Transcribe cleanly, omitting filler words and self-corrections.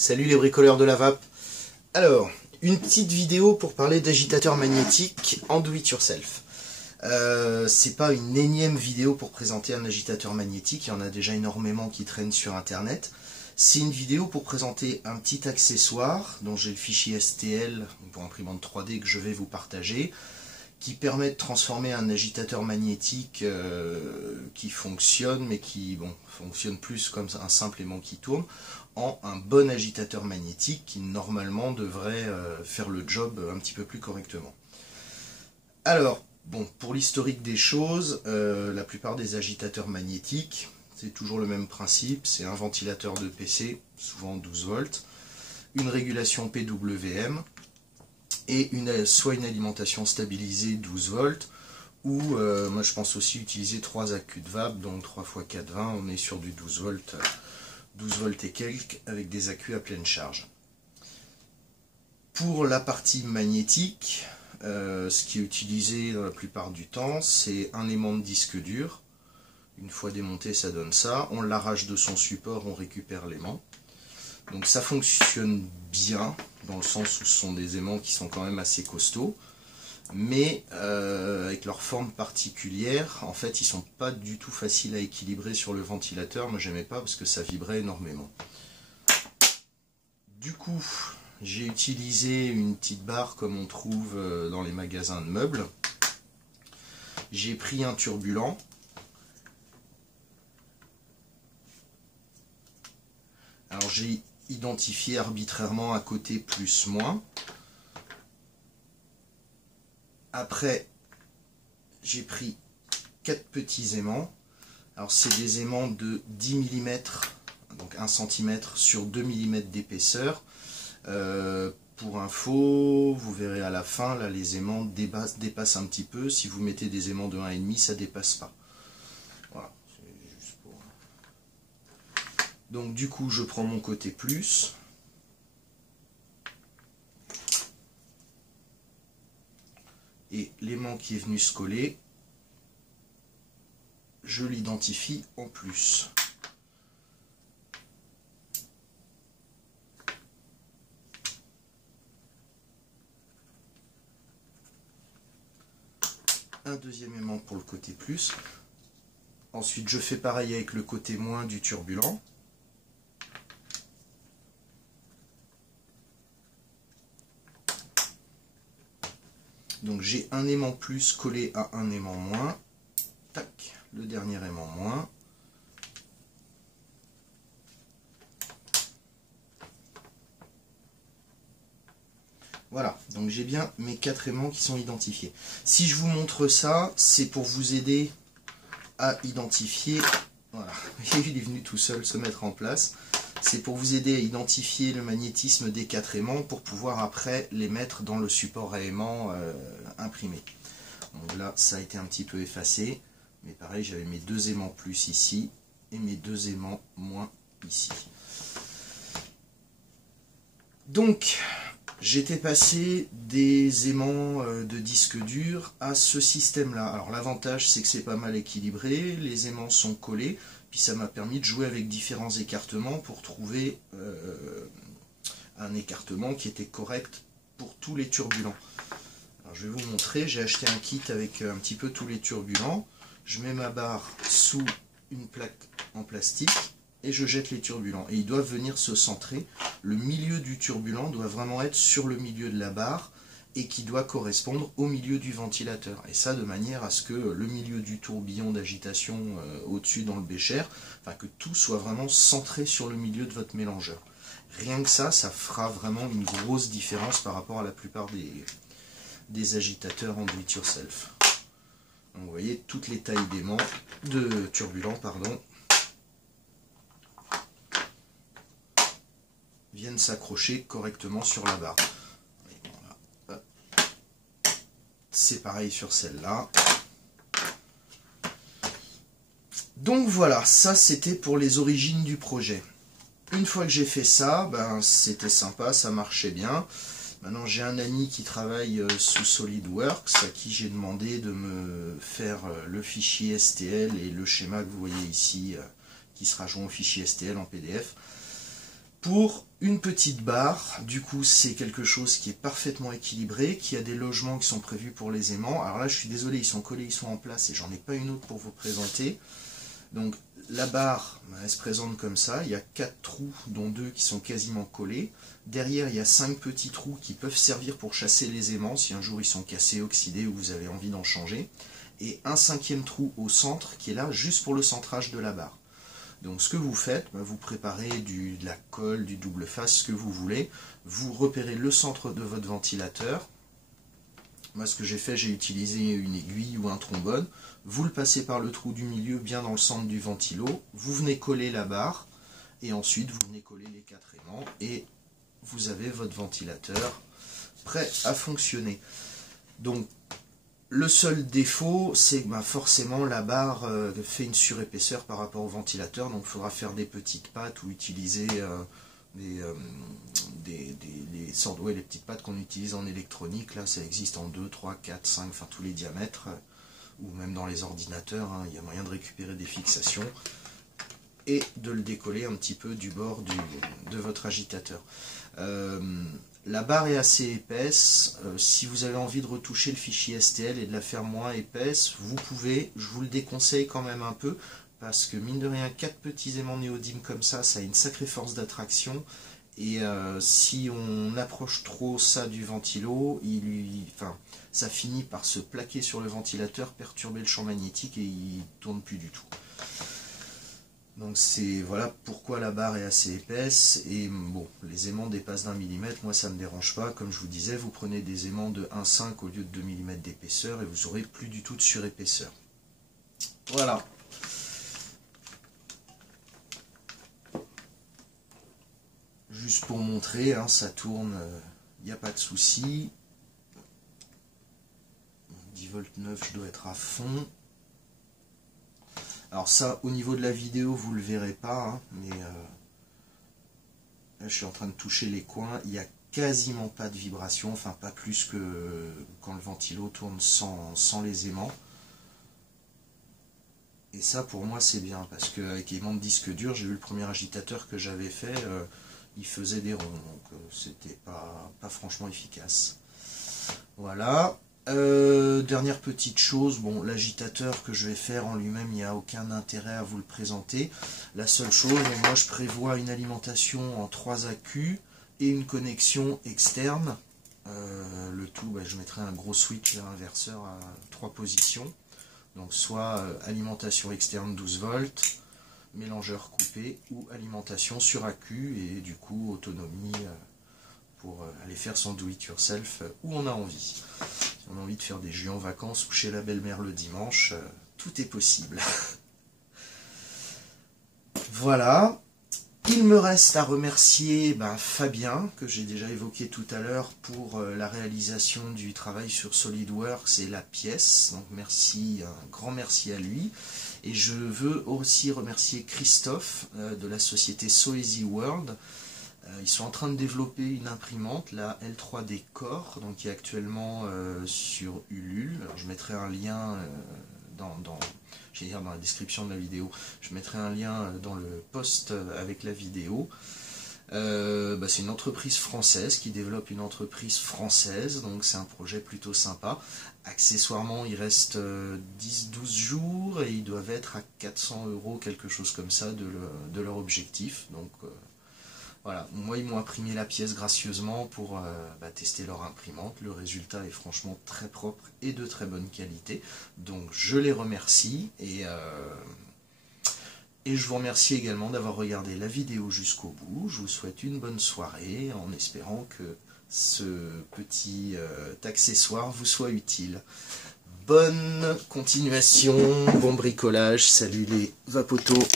Salut les bricoleurs de la vape. Alors, une petite vidéo pour parler d'agitateur magnétique en do it yourself. C'est pas une énième vidéo pour présenter un agitateur magnétique, il y en a déjà énormément qui traînent sur internet. C'est une vidéo pour présenter un petit accessoire dont j'ai le fichier STL pour imprimante 3D que je vais vous partager, qui permet de transformer un agitateur magnétique qui fonctionne, mais qui fonctionne plus comme un simple aimant qui tourne, en un bon agitateur magnétique qui normalement devrait faire le job un petit peu plus correctement. Alors, pour l'historique des choses, la plupart des agitateurs magnétiques, c'est toujours le même principe, c'est un ventilateur de PC, souvent 12 volts, une régulation PWM, et soit une alimentation stabilisée 12 volts, ou moi je pense aussi utiliser 3 accus de vape, donc 3 x 4, 20, on est sur du 12 volts et quelques, avec des accus à pleine charge. Pour la partie magnétique, ce qui est utilisé dans la plupart du temps, c'est un aimant de disque dur. Une fois démonté, ça donne ça. On l'arrache de son support, on récupère l'aimant. Donc ça fonctionne bien, dans le sens où ce sont des aimants qui sont quand même assez costauds, mais avec leur forme particulière, en fait ils sont pas du tout faciles à équilibrer sur le ventilateur. Moi j'aimais pas parce que ça vibrait énormément. Du coup, j'ai utilisé une petite barre comme on trouve dans les magasins de meubles. J'ai pris un turbulent. Alors j'ai identifié arbitrairement à côté plus moins. Après, j'ai pris 4 petits aimants. Alors c'est des aimants de 10 mm, donc 1 cm sur 2 mm d'épaisseur. Pour info, vous verrez à la fin, là les aimants dépassent un petit peu. Si vous mettez des aimants de 1,5, ça dépasse pas. Voilà, c'est juste pour... Donc du coup, je prends mon côté plus. Et l'aimant qui est venu se coller, je l'identifie en plus. Un deuxième aimant pour le côté plus. Ensuite, je fais pareil avec le côté moins du turbulent. Donc j'ai un aimant plus collé à un aimant moins. Tac, le dernier aimant moins. Voilà, donc j'ai bien mes 4 aimants qui sont identifiés. Si je vous montre ça, c'est pour vous aider à identifier. Voilà, il est venu tout seul se mettre en place. C'est pour vous aider à identifier le magnétisme des 4 aimants pour pouvoir après les mettre dans le support à aimants imprimé. Donc là, ça a été un petit peu effacé. Mais pareil, j'avais mes 2 aimants plus ici et mes 2 aimants moins ici. Donc, j'étais passé des aimants de disque dur à ce système-là. Alors l'avantage, c'est que c'est pas mal équilibré, les aimants sont collés, puis ça m'a permis de jouer avec différents écartements pour trouver un écartement qui était correct pour tous les turbulents. Alors je vais vous montrer, j'ai acheté un kit avec un petit peu tous les turbulents. Je mets ma barre sous une plaque en plastique et je jette les turbulents. Et ils doivent venir se centrer. Le milieu du turbulent doit vraiment être sur le milieu de la barre et qui doit correspondre au milieu du ventilateur. Et ça de manière à ce que le milieu du tourbillon d'agitation au-dessus dans le bécher, enfin que tout soit vraiment centré sur le milieu de votre mélangeur. Rien que ça, ça fera vraiment une grosse différence par rapport à la plupart des agitateurs en do it yourself. Donc vous voyez toutes les tailles d'aimants, de turbulents, pardon, viennent s'accrocher correctement sur la barre. Voilà. C'est pareil sur celle-là. Donc voilà, ça c'était pour les origines du projet. Une fois que j'ai fait ça, c'était sympa, ça marchait bien. Maintenant j'ai un ami qui travaille sous SolidWorks, à qui j'ai demandé de me faire le fichier STL et le schéma que vous voyez ici, qui sera joint au fichier STL en PDF, pour une petite barre. Du coup, c'est quelque chose qui est parfaitement équilibré, qui a des logements qui sont prévus pour les aimants. Alors là, je suis désolé, ils sont collés, ils sont en place et j'en ai pas une autre pour vous présenter. Donc la barre, elle se présente comme ça. Il y a 4 trous, dont 2 qui sont quasiment collés. Derrière, il y a 5 petits trous qui peuvent servir pour chasser les aimants si un jour ils sont cassés, oxydés ou vous avez envie d'en changer. Et un 5e trou au centre qui est là juste pour le centrage de la barre. Donc ce que vous faites, vous préparez de la colle, du double face, ce que vous voulez. Vous repérez le centre de votre ventilateur. Moi ce que j'ai fait, j'ai utilisé une aiguille ou un trombone. Vous le passez par le trou du milieu, bien dans le centre du ventilo. Vous venez coller la barre. Et ensuite vous venez coller les 4 aimants. Et vous avez votre ventilateur prêt à fonctionner. Donc le seul défaut, c'est que forcément la barre fait une surépaisseur par rapport au ventilateur, donc il faudra faire des petites pattes ou utiliser les petites pattes qu'on utilise en électronique. Là, ça existe en 2, 3, 4, 5, enfin tous les diamètres, ou même dans les ordinateurs, il y a moyen de récupérer des fixations et de le décoller un petit peu du bord de votre agitateur. La barre est assez épaisse. Si vous avez envie de retoucher le fichier STL et de la faire moins épaisse, vous pouvez. Je vous le déconseille quand même un peu, parce que mine de rien, 4 petits aimants néodymes comme ça a une sacrée force d'attraction. Et si on approche trop ça du ventilo, ça finit par se plaquer sur le ventilateur, perturber le champ magnétique et il ne tourne plus du tout. Donc voilà pourquoi la barre est assez épaisse. Et bon, les aimants dépassent d'1 mm, moi ça ne me dérange pas. Comme je vous disais, vous prenez des aimants de 1,5 au lieu de 2 mm d'épaisseur et vous aurez plus du tout de surépaisseur. Voilà. Juste pour montrer, ça tourne, il n'y a pas de souci. 10 volts 9, je dois être à fond. Alors ça, au niveau de la vidéo, vous ne le verrez pas, mais là, je suis en train de toucher les coins. Il n'y a quasiment pas de vibration, enfin pas plus que quand le ventilo tourne sans les aimants. Et ça, pour moi, c'est bien, parce qu'avec les aimants de disque dur, j'ai eu le premier agitateur que j'avais fait, il faisait des ronds, donc c'était pas franchement efficace. Voilà. Dernière petite chose, bon, l'agitateur que je vais faire en lui-même, il n'y a aucun intérêt à vous le présenter. La seule chose, moi je prévois une alimentation en 3 accus et une connexion externe. Le tout, je mettrai un gros switch et un inverseur à 3 positions. Donc soit alimentation externe 12 volts, mélangeur coupé, ou alimentation sur accu et du coup autonomie pour aller faire son do-it-yourself où on a envie. Si on a envie de faire des jeux en vacances ou chez la belle-mère le dimanche, tout est possible. Voilà. Il me reste à remercier Fabien, que j'ai déjà évoqué tout à l'heure, pour la réalisation du travail sur SolidWorks et la pièce. Donc merci, un grand merci à lui. Et je veux aussi remercier Christophe de la société So Easy World. Ils sont en train de développer une imprimante, la L3D Core, donc qui est actuellement sur Ulule. Alors, je mettrai un lien dans la description de la vidéo. Je mettrai un lien dans le post avec la vidéo. C'est une entreprise française qui développe une entreprise française, donc c'est un projet plutôt sympa. Accessoirement, il reste 10-12 jours et ils doivent être à 400 €, quelque chose comme ça, de leur objectif. Donc voilà, moi ils m'ont imprimé la pièce gracieusement pour tester leur imprimante. Le résultat est franchement très propre et de très bonne qualité. Donc je les remercie et je vous remercie également d'avoir regardé la vidéo jusqu'au bout. Je vous souhaite une bonne soirée en espérant que ce petit accessoire vous soit utile. Bonne continuation, bon bricolage, salut les vapotos.